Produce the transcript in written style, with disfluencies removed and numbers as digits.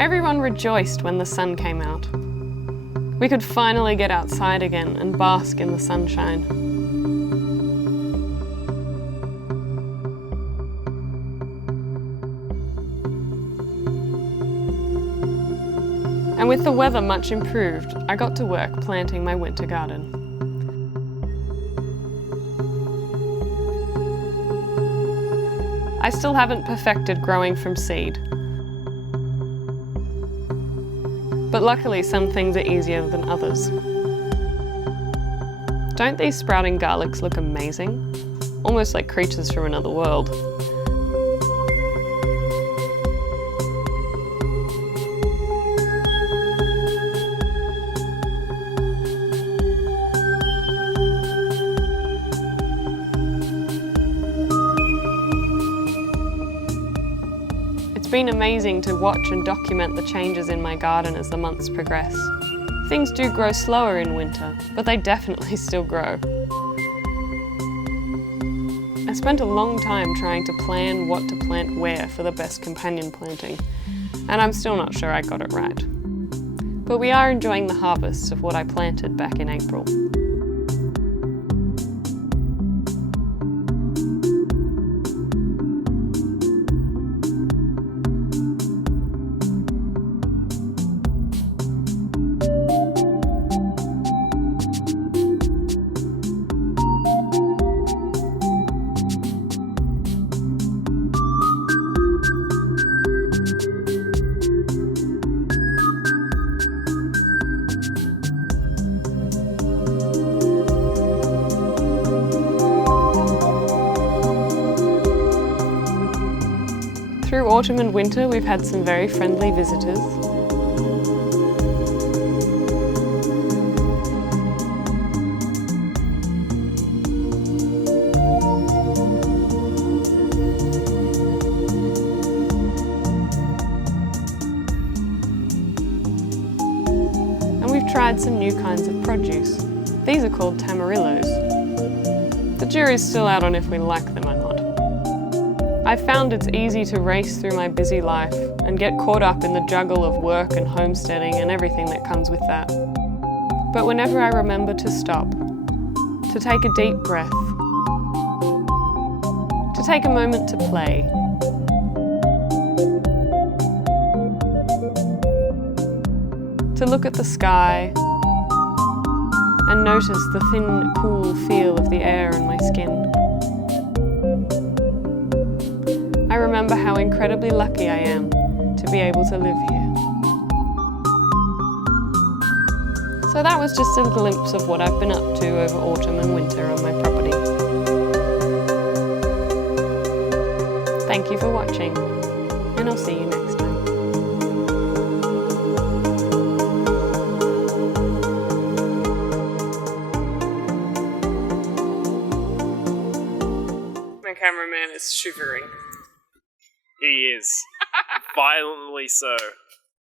Everyone rejoiced when the sun came out. We could finally get outside again and bask in the sunshine. And with the weather much improved, I got to work planting my winter garden. I still haven't perfected growing from seed. But luckily some things are easier than others. Don't these sprouting garlics look amazing? Almost like creatures from another world. It's been amazing to watch and document the changes in my garden as the months progress. Things do grow slower in winter, but they definitely still grow. I spent a long time trying to plan what to plant where for the best companion planting, and I'm still not sure I got it right. But we are enjoying the harvests of what I planted back in April. Through autumn and winter, we've had some very friendly visitors. And we've tried some new kinds of produce. These are called tamarillos. The jury's still out on if we like them or not. I've found it's easy to race through my busy life and get caught up in the juggle of work and homesteading and everything that comes with that. But whenever I remember to stop, to take a deep breath, to take a moment to play, to look at the sky and notice the thin, cool feel of the air on my skin, I remember how incredibly lucky I am to be able to live here. So that was just a glimpse of what I've been up to over autumn and winter on my property. Thank you for watching, and I'll see you next time. My cameraman is shivering. He is. Violently so.